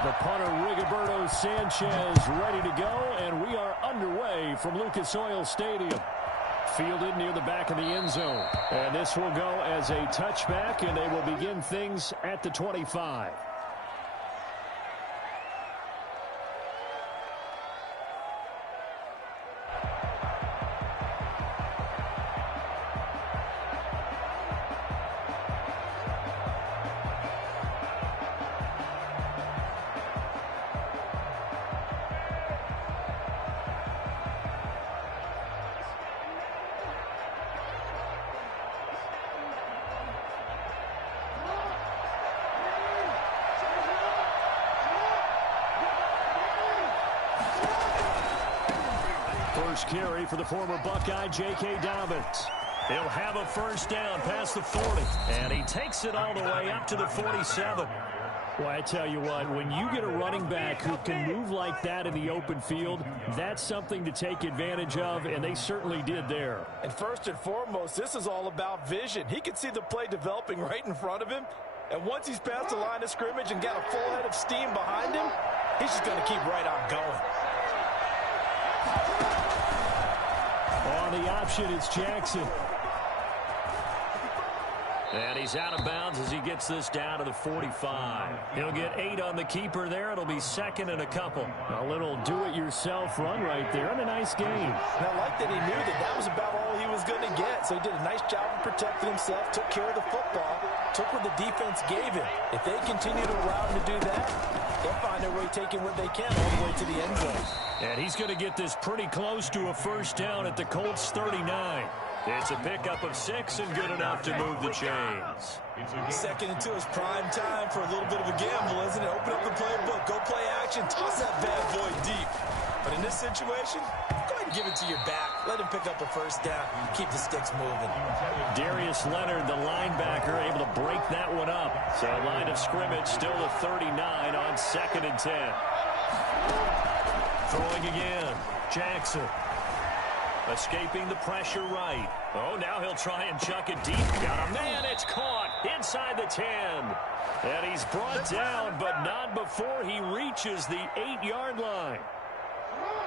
And the punter, Rigoberto Sanchez, ready to go, and we are underway from Lucas Oil Stadium. Fielded near the back of the end zone. And this will go as a touchback, and they will begin things at the 25. First carry for the former Buckeye, J.K. Dobbins. He'll have a first down past the 40. And he takes it all the way up to the 47. Well, I tell you what, when you get a running back who can move like that in the open field, that's something to take advantage of, and they certainly did there. And first and foremost, this is all about vision. He can see the play developing right in front of him. And once he's past the line of scrimmage and got a full head of steam behind him, he's just going to keep right on going. On the option, it's Jackson. And he's out of bounds as he gets this down to the 45. He'll get 8 on the keeper there. It'll be second and a couple. A little do-it-yourself run right there, and a nice game. And I like that he knew that that was about all he was going to get. So he did a nice job of protecting himself, took care of the football, took what the defense gave him. If they continue to allow him to do that, they'll find their way taking what they can all the way to the end zone. And he's going to get this pretty close to a first down at the Colts 39. It's a pickup of 6 and good enough to move the chains. Second and 2 is prime time for a little bit of a gamble, isn't it? Open up the playbook, go play action, toss that bad boy deep. But in this situation, go ahead and give it to your back. Let him pick up a first down. Keep the sticks moving. Darius Leonard, the linebacker, able to break that one up. So line of scrimmage still the 39 on 2nd and 10. Throwing again, Jackson. Escaping the pressure right. Oh, now he'll try and chuck it deep. Got a man, it's caught inside the 10. And he's brought down, but not before he reaches the 8-yard line.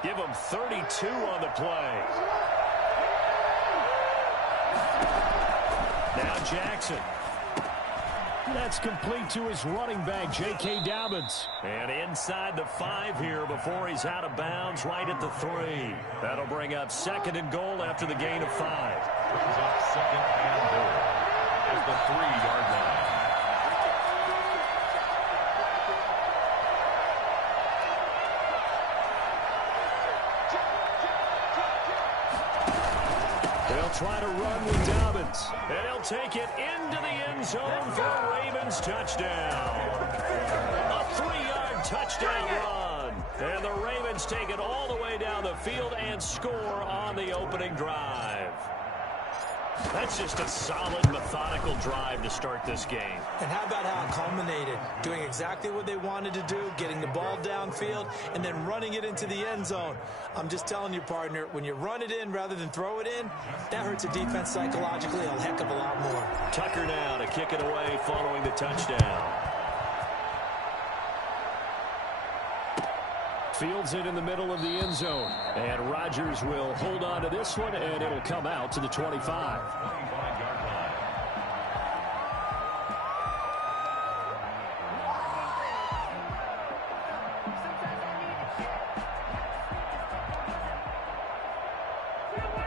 Give him 32 on the play. Now Jackson. That's complete to his running back, J.K. Dobbins. And inside the 5 here before he's out of bounds right at the 3. That'll bring up 2nd and goal after the gain of 5. Brings up 2nd and goal at the 3-yard line. They'll try to run with Dobbins. And he'll take it into the end zone for a Ravens touchdown. A 3-yard touchdown run. And the Ravens take it all the way down the field and score on the opening drive. That's just a solid, methodical drive to start this game. And how about how it culminated? Doing exactly what they wanted to do, getting the ball downfield, and then running it into the end zone. I'm just telling you, partner, when you run it in rather than throw it in, that hurts a defense psychologically a heck of a lot more. Tucker now to kick it away following the touchdown. Fields it in the middle of the end zone. And Rodgers will hold on to this one, and it'll come out to the 25.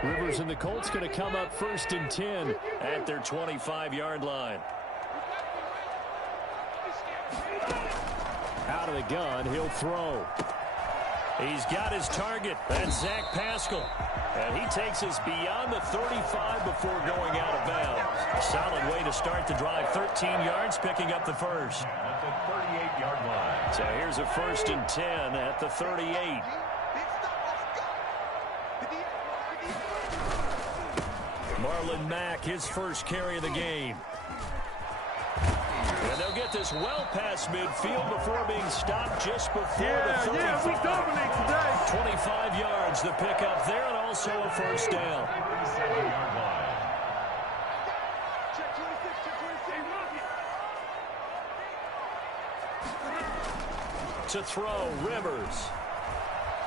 Rivers and the Colts going to come up 1st and 10 at their 25-yard line. Out of the gun, he'll throw. He's got his target. That's Zach Pascal. And he takes us beyond the 35 before going out of bounds. Solid way to start the drive. 13 yards, picking up the first. At the 38-yard line. So here's a 1st and 10 at the 38. Marlon Mack, his first carry of the game. And they'll get this well past midfield before being stopped just before the 35. Yeah, we dominate today. 25 yards the pickup there, and also a first down. 37-yard line. To throw, Rivers.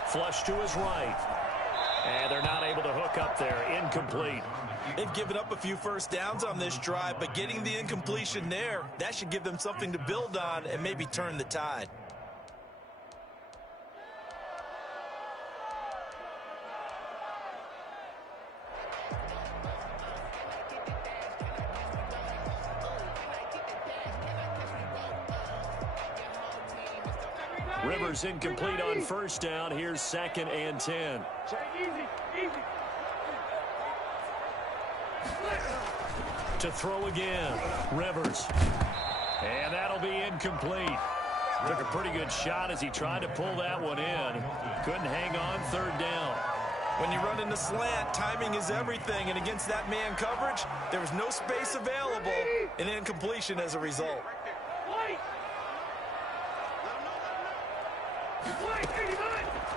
Flush to his right. And they're not able to hook up there. Incomplete. They've given up a few first downs on this drive, but getting the incompletion there, that should give them something to build on and maybe turn the tide. Rivers incomplete on first down. Here's 2nd and 10. To throw again. Rivers. And that'll be incomplete. Took a pretty good shot as he tried to pull that one in. Couldn't hang on 3rd down. When you run in the slant, timing is everything. And against that man coverage, there was no space available. An incompletion as a result.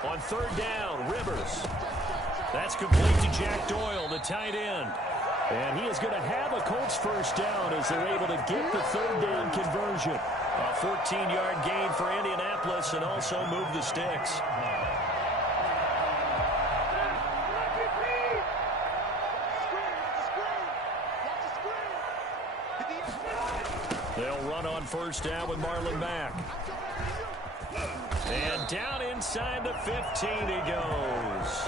On 3rd down, Rivers. That's complete to Jack Doyle, the tight end. And he is going to have a Colts first down as they're able to get the 3rd down conversion. A 14-yard gain for Indianapolis and also move the sticks. They'll run on first down with Marlon Mack. And down inside the 15 he goes.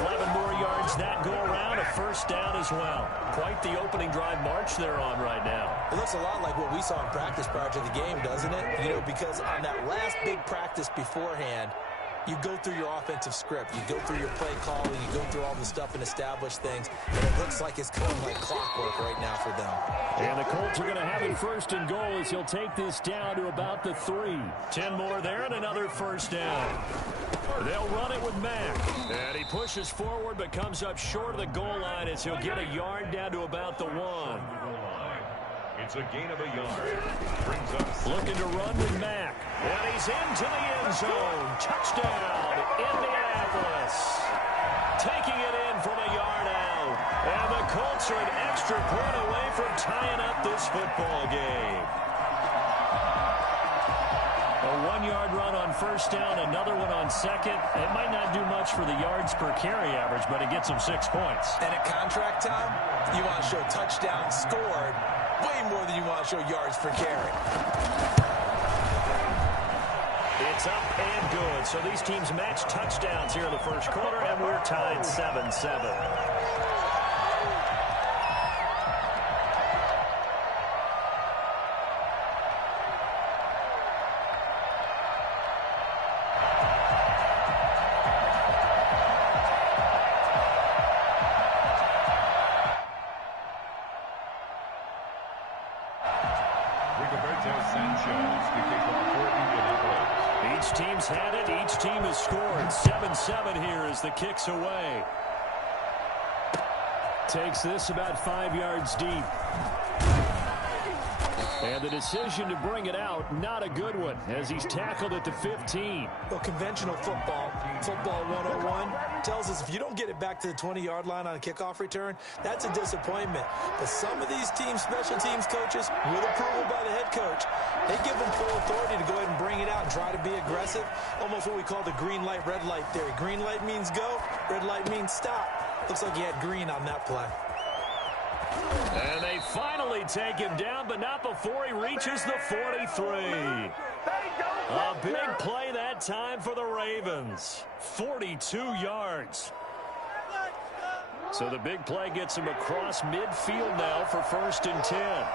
11 more yards that go around, a first down as well. Quite the opening drive march they're on right now. It looks a lot like what we saw in practice prior to the game, doesn't it? You know, because on that last big practice beforehand, you go through your offensive script. You go through your play calling. You go through all the stuff and establish things. And it looks like it's going like clockwork right now for them. And the Colts are going to have it 1st and goal as he'll take this down to about the 3. 10 more there and another first down. They'll run it with Mack. And he pushes forward but comes up short of the goal line as he'll get a yard down to about the 1. It's a gain of a yard. Brings us looking to run with Mack. And he's into the end zone. Touchdown, Indianapolis. Taking it in from a yard out. And the Colts are an extra point away from tying up this football game. A 1-yard run on first down, another one on 2nd. It might not do much for the yards per carry average, but it gets them 6 points. And at contract time, you want to show touchdowns scored way more than you want to show yards per carry. It's up and good. So these teams match touchdowns here in the first quarter, and we're tied 7-7. Each team's had it. Each team has scored. 7-7 here as the kick's away. Takes this about 5 yards deep. And the decision to bring it out, not a good one, as he's tackled at the 15. Well, conventional football 101, tells us if you don't get it back to the 20-yard line on a kickoff return, that's a disappointment. But some of these teams, special teams coaches, with approval by the head coach, they give them full authority to go ahead and bring it out and try to be aggressive. Almost what we call the green light, red light theory. Green light means go, red light means stop. Looks like he had green on that play. And they finally take him down, but not before he reaches the 43. A big play that time for the Ravens. 42 yards. So the big play gets him across midfield now for 1st and 10.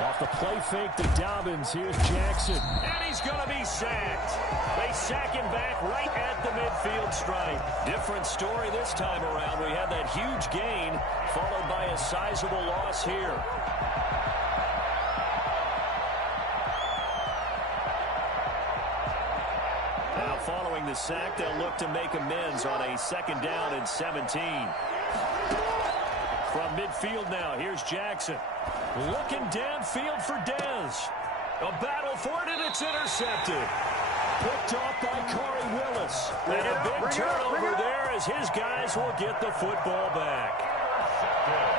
Off the play fake to Dobbins. Here's Jackson. And he's going to be sacked. They sack him back right at the midfield stripe. Different story this time around. We had that huge gain followed by a sizable loss here. Now following the sack, they'll look to make amends on a 2nd down and 17. From midfield now, here's Jackson. Looking downfield for Dez. A battle for it, and it's intercepted. Picked off by Corey Willis. And a big turnover there as his guys will get the football back.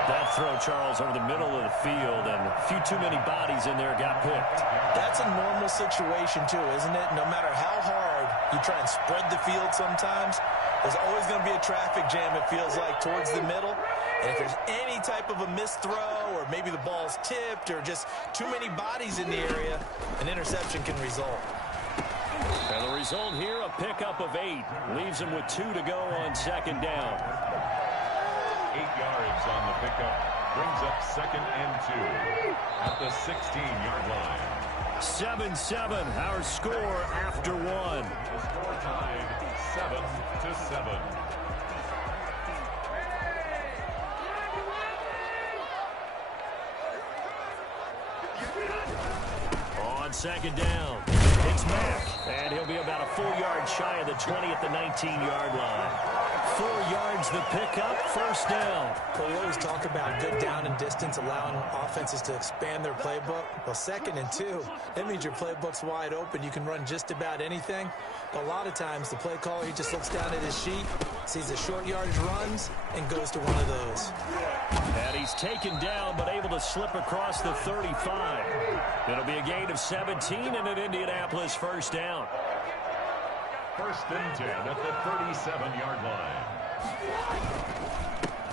That throw, Charles, over the middle of the field, and a few too many bodies in there got picked. That's a normal situation, too, isn't it? No matter how hard you try and spread the field sometimes, there's always going to be a traffic jam, it feels like, towards the middle. And if there's any type of a missed throw, or maybe the ball's tipped, or just too many bodies in the area, an interception can result. And the result here, a pickup of 8. Leaves him with 2 to go on second down. 8 yards on the pickup. Brings up second and 2 at the 16-yard line. 7-7, our score after 1. The score tied 7-7. On second down, it's Mack, and he'll be about a full yard shy of the 20 at the 19-yard line. 4 yards the pickup, first down. Well, we always talk about good down and distance, allowing offenses to expand their playbook. Well, second and 2, that means your playbook's wide open. You can run just about anything. But a lot of times, the play caller, he just looks down at his sheet, sees the short yardage runs, and goes to one of those. And he's taken down, but able to slip across the 35. It'll be a gain of 17 and an Indianapolis first down. First and 10 at the 37-yard line.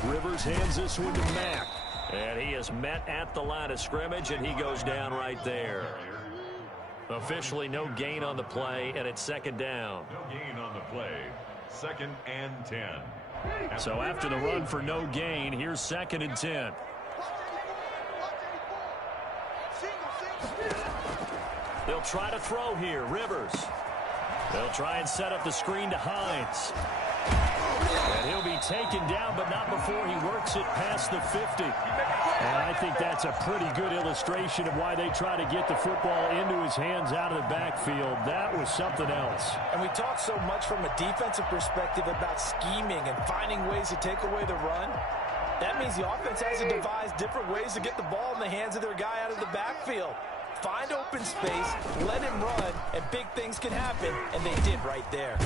Rivers hands this one to Mack. And he is met at the line of scrimmage, and he goes down right there. Officially no gain on the play, and it's second down. No gain on the play. Second and 10. So after the run for no gain, here's second and 10. They'll try to throw here. Rivers. They'll try and set up the screen to Hines. And he'll be taken down, but not before he works it past the 50. And I think that's a pretty good illustration of why they try to get the football into his hands out of the backfield. That was something else. And we talk so much from a defensive perspective about scheming and finding ways to take away the run. That means the offense has to devise different ways to get the ball in the hands of their guy out of the backfield. Find open space, let him run, and big things can happen, and they did right there.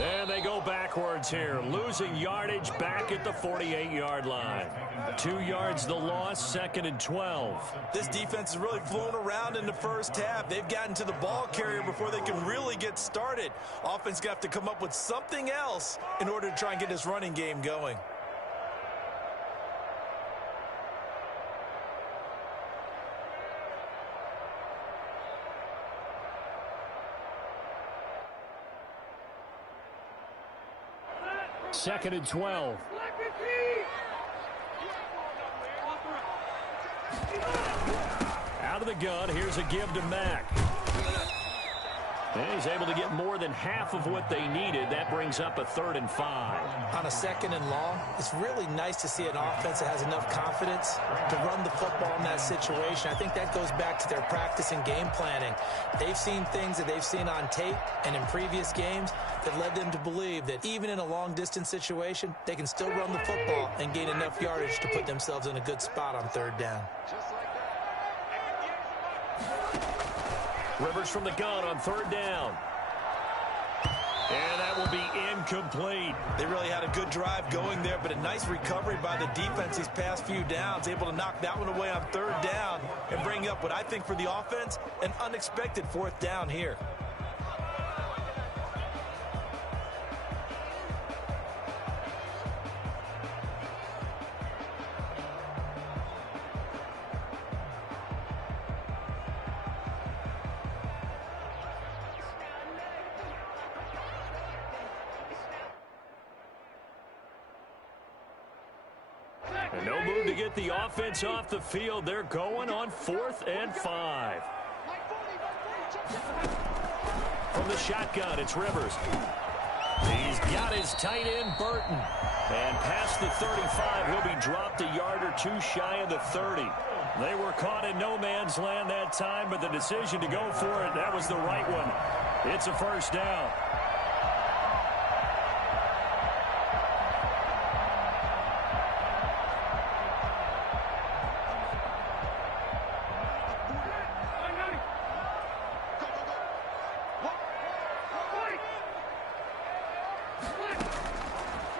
And they go backwards here, losing yardage back at the 48-yard line. 2 yards the loss, second and 12. This defense has really flown around in the first half. They've gotten to the ball carrier before they can really get started. Offense got to come up with something else in order to try and get this running game going. Second and 12. Out of the gun, here's a give to Mack. And he's able to get more than half of what they needed. That brings up a 3rd and 5. On a second and long, it's really nice to see an offense that has enough confidence to run the football in that situation. I think that goes back to their practice and game planning. They've seen things that they've seen on tape and in previous games that led them to believe that even in a long-distance situation, they can still run the football and gain enough yardage to put themselves in a good spot on 3rd down. Rivers from the gun on 3rd down. And that will be incomplete. They really had a good drive going there, but a nice recovery by the defense these past few downs, able to knock that one away on 3rd down and bring up what I think for the offense, an unexpected 4th down here. And no move to get the offense off the field. They're going on 4th and 5. From the shotgun, it's Rivers. He's got his tight end, Burton. And past the 35, he'll be dropped a yard or 2 shy of the 30. They were caught in no man's land that time, but the decision to go for it, that was the right one. It's a first down.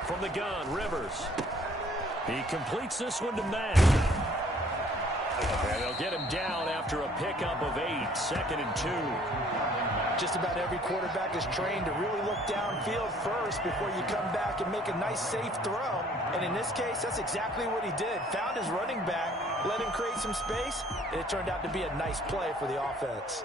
From the gun, Rivers. He completes this one to Matt. And they'll get him down after a pickup of 8, 2nd and 2. Just about every quarterback is trained to really look downfield first before you come back and make a nice, safe throw. And in this case, that's exactly what he did. Found his running back, let him create some space, and it turned out to be a nice play for the offense.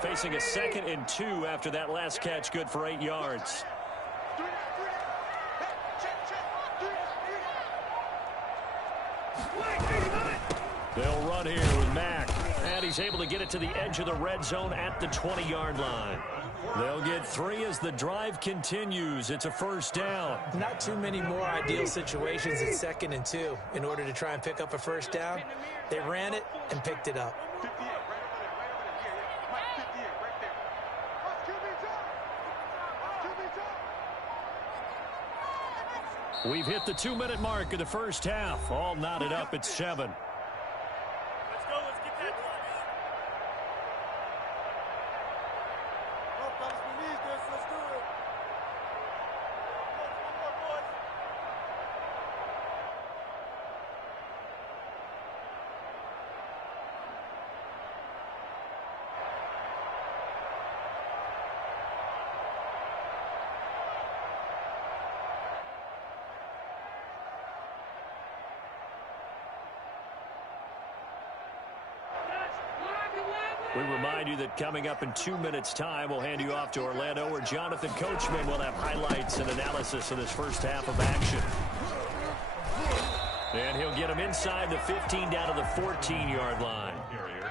Facing a 2nd and 2 after that last catch, good for 8 yards. They'll run here with Mack. And he's able to get it to the edge of the red zone at the 20-yard line. They'll get 3 as the drive continues. It's a first down. Not too many more ideal situations at 2nd and 2 in order to try and pick up a first down. They ran it and picked it up. We've hit the 2-minute mark of the first half. All knotted up at 7. Let's go. Let's get that one. Oh, fellas, we need this. Let's do it. One more, boys. We remind you that coming up in 2 minutes' time, we'll hand you off to Orlando, where Jonathan Coachman will have highlights and analysis of this first half of action. And he'll get him inside the 15 down to the 14-yard line.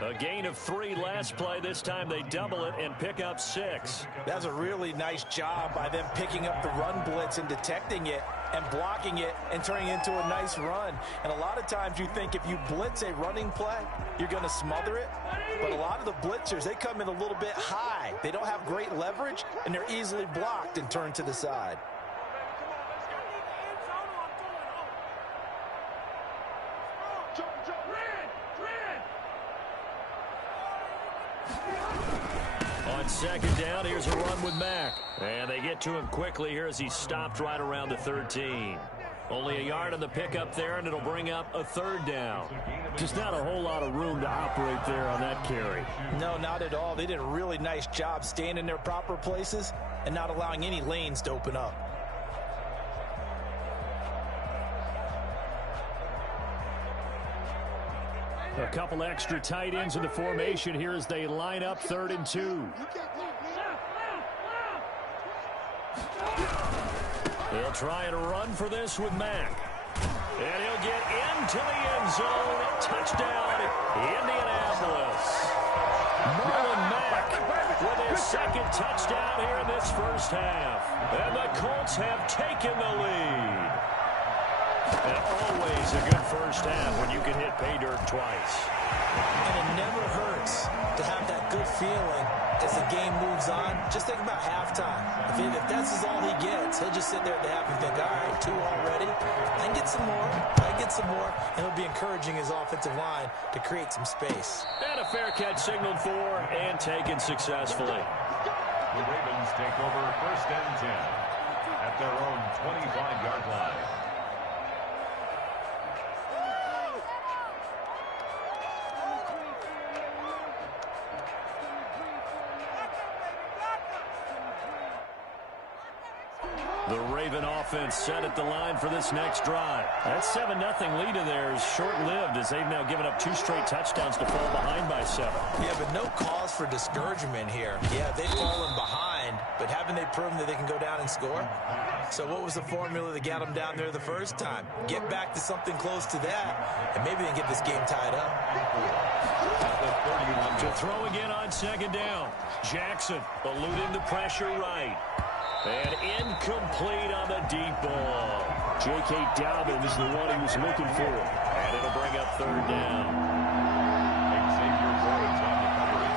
A gain of 3 last play. This time they double it and pick up 6. That's a really nice job by them picking up the run blitz and detecting it and blocking it and turning it into a nice run. And a lot of times you think if you blitz a running play, you're going to smother it. But a lot of the blitzers, they come in a little bit high. They don't have great leverage, and they're easily blocked and turned to the side. On 2nd down, here's a run with Mack. And they get to him quickly here as he stopped right around the 13. Only a yard on the pickup there, and it'll bring up a 3rd down. Just not a whole lot of room to operate there on that carry. No, not at all. They did a really nice job staying in their proper places and not allowing any lanes to open up. A couple extra tight ends in the formation here as they line up 3rd and 2. They'll try and run for this with Mack. And he'll get into the end zone. Touchdown, Indianapolis. Marlon Mack with his 2nd touchdown here in this first half. And the Colts have taken the lead. And always a good first half when you can hit pay dirt twice. And it never hurts to have that good feeling as the game moves on. Just think about halftime. If that's all he gets, he'll just sit there at the half and think, all right, 2 already. I can get some more. I can get some more. And he'll be encouraging his offensive line to create some space. And a fair catch signaled for and taken successfully. The Ravens take over 1st and 10 at their own 25-yard line. The Raven offense set at the line for this next drive. That 7-0 lead of theirs short-lived as they've now given up 2 straight touchdowns to fall behind by 7. Yeah, but no cause for discouragement here. Yeah, they've fallen behind, but haven't they proven that they can go down and score? So what was the formula that got them down there the first time? Get back to something close to that, and maybe they can get this game tied up. To throw again on 2nd down. Jackson eluding the pressure right. And incomplete on the deep ball. J.K. Dobbins, the one he was looking for. And it'll bring up 3rd down. Xavier Rhodes on the coverage.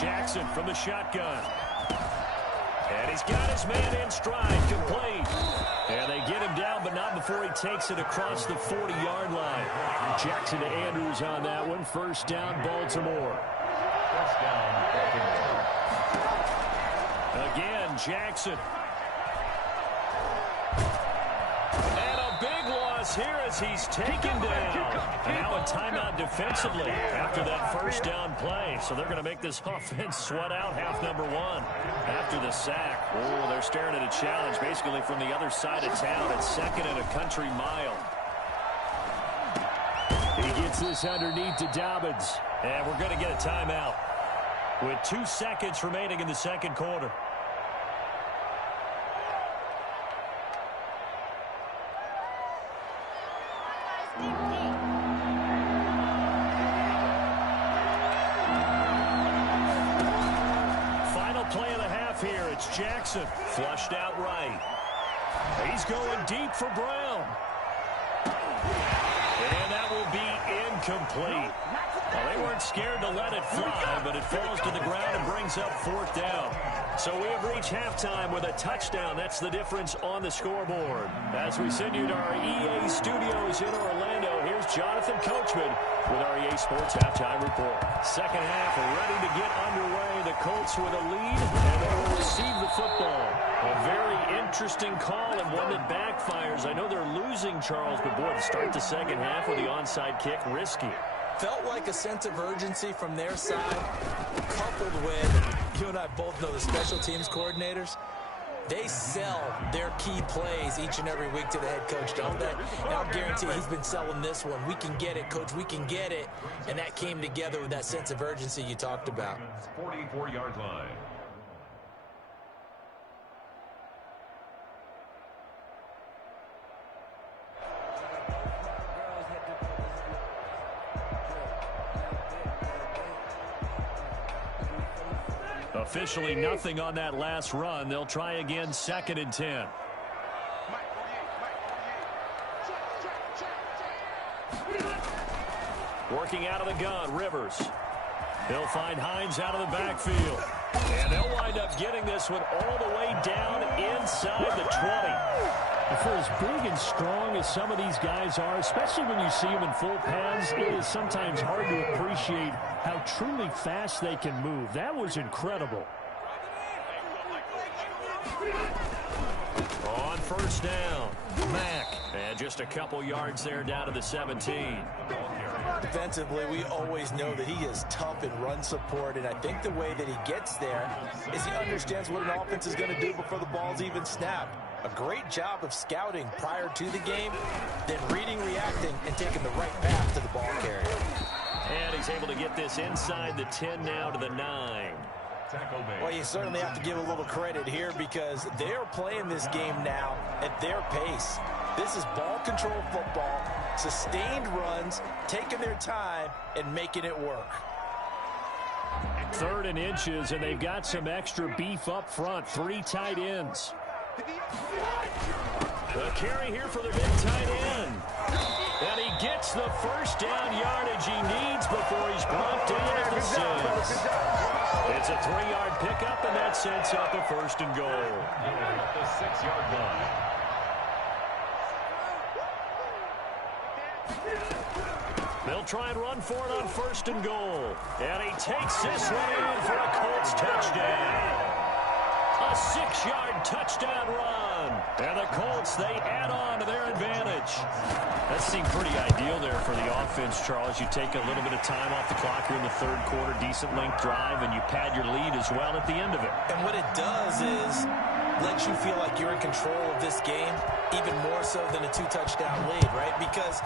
Jackson from the shotgun. And he's got his man in stride, complete. And they get him down, but not before before he takes it across the 40-yard line. Jackson to Andrews on that one. First down, Baltimore. First down, Baltimore. Again, Jackson. And a big loss here as he's taken down. Now a timeout defensively after that first down play. So they're going to make this offense sweat out half number one. After the sack, oh, they're staring at a challenge basically from the other side of town at second and a country mile. He gets this underneath to Dobbins. And we're going to get a timeout with 2 seconds remaining in the second quarter. Final play of the half here. It's Jackson flushed out right. He's going deep for Brown. And that will be incomplete. Well, they weren't scared to let it fly, but it falls to the ground and brings up fourth down. So we have reached halftime with a touchdown. That's the difference on the scoreboard. As we send you to our EA studios in Orlando, here's Jonathan Coachman with our EA Sports Halftime Report. Second half ready to get underway. The Colts with a lead, and they will receive the football. A very interesting call and one that backfires. I know they're losing, Charles, but boy, to start the second half with the onside kick, risky. Felt like a sense of urgency from their side, coupled with, you and I both know the special teams coordinators. They sell their key plays each and every week to the head coach, don't they? And I'll guarantee he's been selling this one. We can get it, coach. We can get it. And that came together with that sense of urgency you talked about. 44-yard line. Officially nothing on that last run. They'll try again, 2nd and 10. Working out of the gun, Rivers. He'll find Hines out of the backfield. And they'll wind up getting this one all the way down inside the 20. For as big and strong as some of these guys are, especially when you see them in full pads, it is sometimes hard to appreciate how truly fast they can move. That was incredible. On first down, Mack. And just a couple yards there down to the 17. Defensively, we always know that he is tough in run support, and I think the way that he gets there is he understands what an offense is going to do before the ball's even snapped. A great job of scouting prior to the game, then reading, reacting, and taking the right path to the ball carrier. And he's able to get this inside the 10 now to the 9. Well, you certainly have to give a little credit here because they're playing this game now at their pace. This is ball control football, sustained runs, taking their time, and making it work. 3rd and inches, and they've got some extra beef up front. 3 tight ends. The carry here for the big tight end. And he gets the first down yardage he needs before he's brought down at the 6. It's a 3-yard pickup, and that sets up a 1st and goal. At the 6-yard line. They'll try and run for it on 1st and goal. And he takes this one in for a Colts touchdown. A 6-yard touchdown run. And the Colts, they add on to their advantage. That seemed pretty ideal there for the offense, Charles. You take a little bit of time off the clock here in the 3rd quarter, decent length drive, and you pad your lead as well at the end of it. And what it does is let you feel like you're in control of this game, even more so than a 2-touchdown lead, right? Because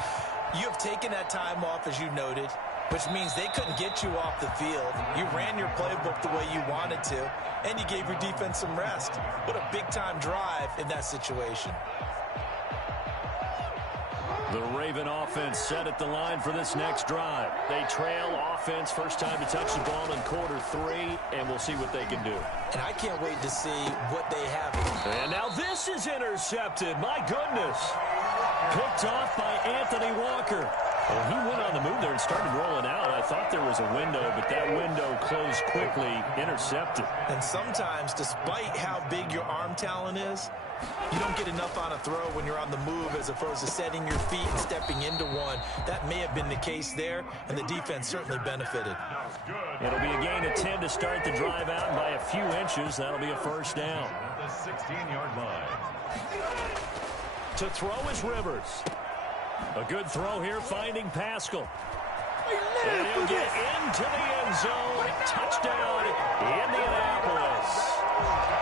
you have taken that time off, as you noted, which means they couldn't get you off the field. You ran your playbook the way you wanted to, and you gave your defense some rest. What a big-time drive in that situation. The Raven offense set at the line for this next drive. They trail offense, first time to touch the ball in quarter 3, and we'll see what they can do. And I can't wait to see what they have. And now this is intercepted. My goodness. Picked off by Anthony Walker. Well, he went on the move there and started rolling out. I thought there was a window, but that window closed quickly, intercepted. And sometimes, despite how big your arm talent is, You don't get enough on a throw when you're on the move as opposed to setting your feet and stepping into one. That may have been the case there, and the defense certainly benefited. It'll be a gain of 10 to start the drive out, and by a few inches, that'll be a first down. At the 16-yard line. To throw is Rivers. A good throw here, finding Pascal. And he'll get into the end zone. Touchdown, Indianapolis.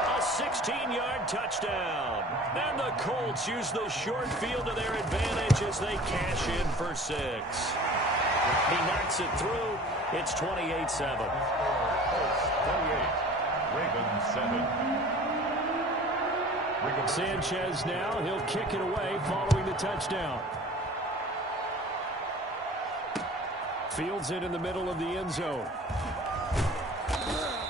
A 16-yard touchdown. And the Colts use the short field to their advantage as they cash in for 6. He knocks it through. It's 28-7. 28. Ravens 7. Sanchez now. He'll kick it away following the touchdown. Fields it in the middle of the end zone.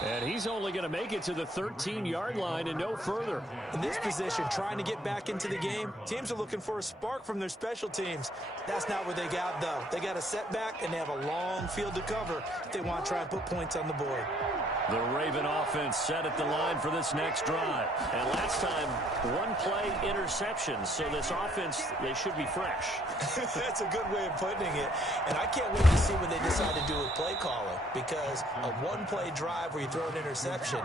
And he's only going to make it to the 13-yard line and no further. In this position, trying to get back into the game, teams are looking for a spark from their special teams. That's not what they got, though. They got a setback, and they have a long field to cover if they want to try and put points on the board. The Raven offense set at the line for this next drive. And last time, one play interception. So this offense, they should be fresh. That's a good way of putting it. And I can't wait to see what they decide to do with play calling, because a one-play drive where you throw an interception,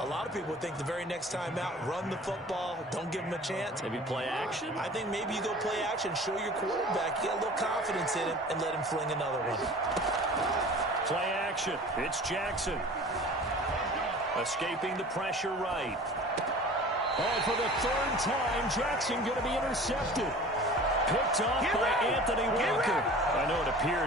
a lot of people think the very next time out, run the football, don't give them a chance. Maybe play action? I think maybe you go play action, show your quarterback, get a little confidence in him, and let him fling another one. Play action. It's Jackson. Escaping the pressure right. Oh, for the third time, Jackson going to be intercepted. Picked off by Anthony Walker. I know it appeared